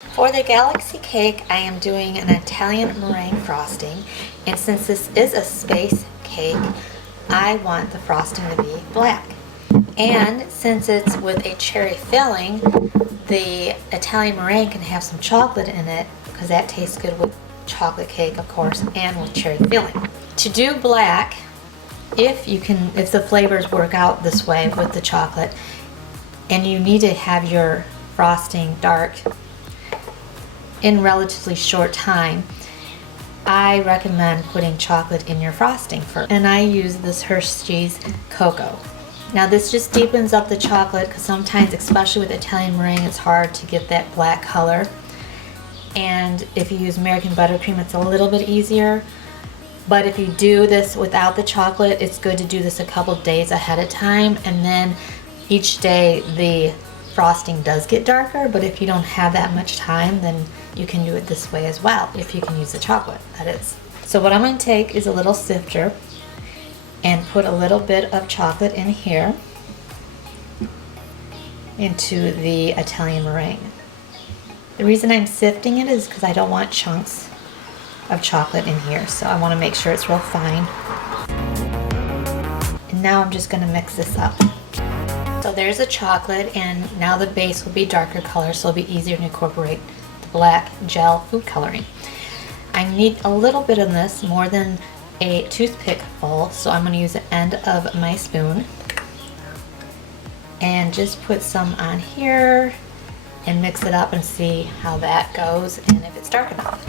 For the Galaxy cake, I am doing an Italian meringue frosting, and since this is a space cake, I want the frosting to be black. And since it's with a cherry filling, the Italian meringue can have some chocolate in it because that tastes good with chocolate cake, of course, and with cherry filling. To do black, if the flavors work out this way with the chocolate, and you need to have your frosting dark in relatively short time, I recommend putting chocolate in your frosting first. And I use this Hershey's Cocoa. Now this just deepens up the chocolate because sometimes, especially with Italian meringue, it's hard to get that black color. And if you use American buttercream, it's a little bit easier. But if you do this without the chocolate, it's good to do this a couple days ahead of time, and then each day the frosting does get darker. But if you don't have that much time, then you can do it this way as well, if you can use the chocolate, that is. So what I'm going to take is a little sifter and put a little bit of chocolate in here into the Italian meringue. The reason I'm sifting it is because I don't want chunks of chocolate in here, so I want to make sure it's real fine. And now I'm just going to mix this up. So there's the chocolate, and now the base will be darker color, so it'll be easier to incorporate the black gel food coloring. I need a little bit of this, more than a toothpick full, so I'm going to use the end of my spoon and just put some on here and mix it up and see how that goes and if it's dark enough.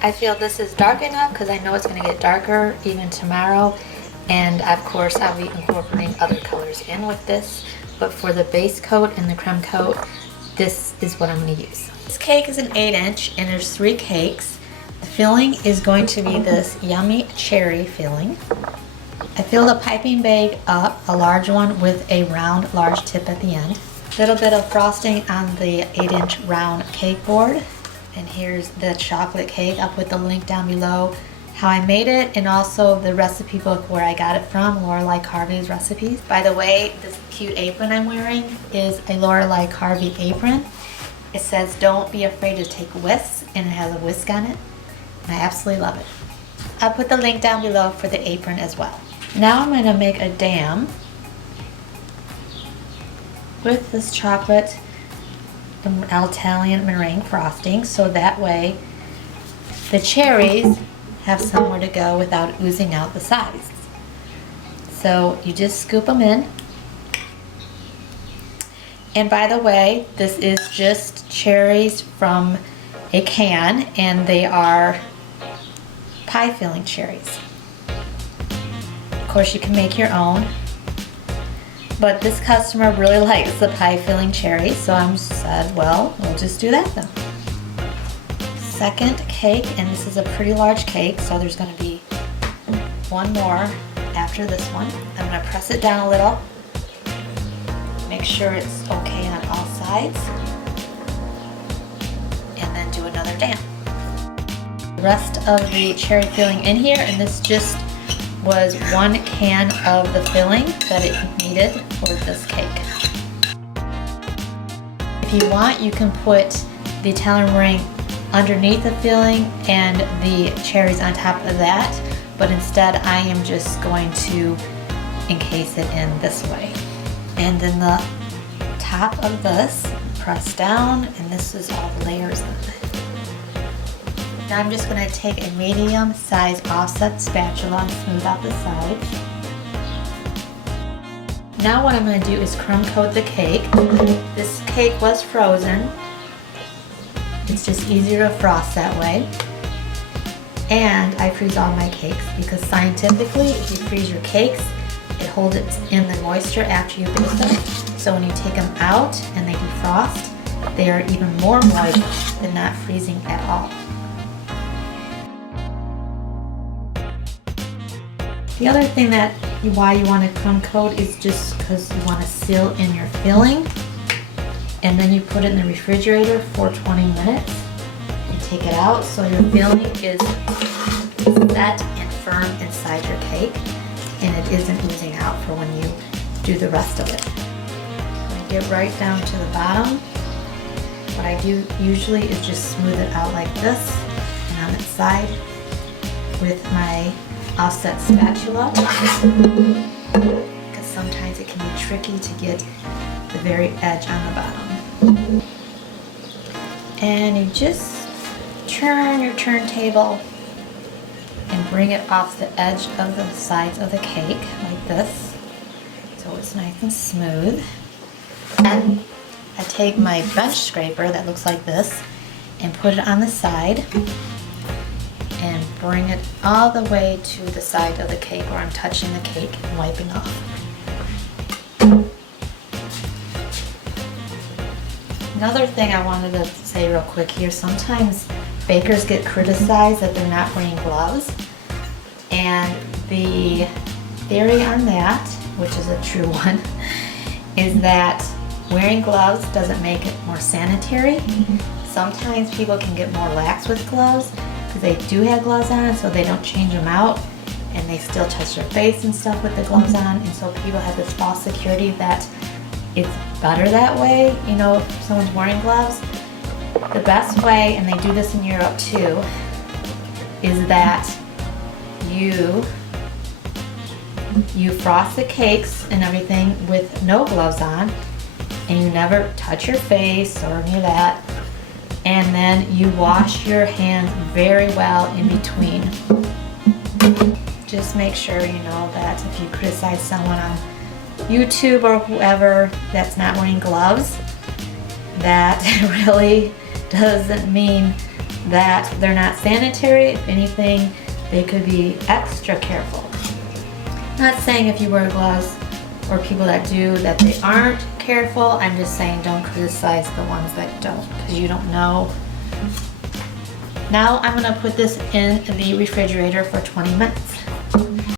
I feel this is dark enough because I know it's going to get darker even tomorrow, and of course I'll be incorporating other colors in with this, but for the base coat and the creme coat, this is what I'm going to use. This cake is an 8-inch and there's 3 cakes. The filling is going to be this yummy cherry filling. I filled a piping bag up, a large one with a round large tip at the end. A little bit of frosting on the 8-inch round cake board. And here's the chocolate cake. I'll put the link down below how I made it, and also the recipe book where I got it from, Lorelei Carvey's recipes. By the way, this cute apron I'm wearing is a Lorelei Carvey apron. It says don't be afraid to take whisks, and it has a whisk on it. And I absolutely love it. I'll put the link down below for the apron as well. Now I'm going to make a dam with this chocolate Italian meringue frosting, so that way the cherries have somewhere to go without oozing out the sides. So you just scoop them in. And by the way, this is just cherries from a can, and they are pie filling cherries. Of course you can make your own, but this customer really likes the pie filling cherries, so I said, well, we'll just do that then. Second cake, and this is a pretty large cake, so there's going to be one more after this one. I'm going to press it down a little, make sure it's okay on all sides, and then do another dam. The rest of the cherry filling in here, and this just was 1 can of the filling that it needed for this cake. If you want, you can put the Italian meringue underneath the filling and the cherries on top of that, but instead I am just going to encase it in this way. And then the top of this, press down, and this is all the layers of it. Now I'm just going to take a medium size offset spatula and smooth out the sides. Now what I'm going to do is crumb coat the cake. This cake was frozen. It's just easier to frost that way. And I freeze all my cakes because scientifically, if you freeze your cakes, it holds it in the moisture after you bake them. So when you take them out and they defrost, they are even more moist than not freezing at all. The other thing why you want to crumb coat is just because you want to seal in your filling, and then you put it in the refrigerator for 20 minutes and take it out so your filling is set and firm inside your cake and it isn't oozing out for when you do the rest of it. I'm going to get right down to the bottom what I do usually is just smooth it out like this and on its side with my offset spatula, because sometimes it can be tricky to get the very edge on the bottom. And you just turn your turntable and bring it off the edge of the sides of the cake like this, so it's nice and smooth. And I take my bench scraper that looks like this and put it on the side and bring it all the way to the side of the cake where I'm touching the cake and wiping off. Another thing I wanted to say real quick here, sometimes bakers get criticized that they're not wearing gloves, and the theory on that, which is a true one, is that wearing gloves doesn't make it more sanitary. Sometimes people can get more lax with gloves because they do have gloves on, so they don't change them out, and they still touch their face and stuff with the gloves on, and so people have this false security that it's better that way, you know, if someone's wearing gloves. The best way, and they do this in Europe too, is that you frost the cakes and everything with no gloves on, and you never touch your face or any of that, and then you wash your hands very well in between. Just make sure you know that if you criticize someone on YouTube or whoever that's not wearing gloves, that really doesn't mean that they're not sanitary. If anything, they could be extra careful. Not saying if you wear gloves or people that do that they aren't careful. I'm just saying don't criticize the ones that don't, because you don't know. Now I'm going to put this in the refrigerator for 20 minutes.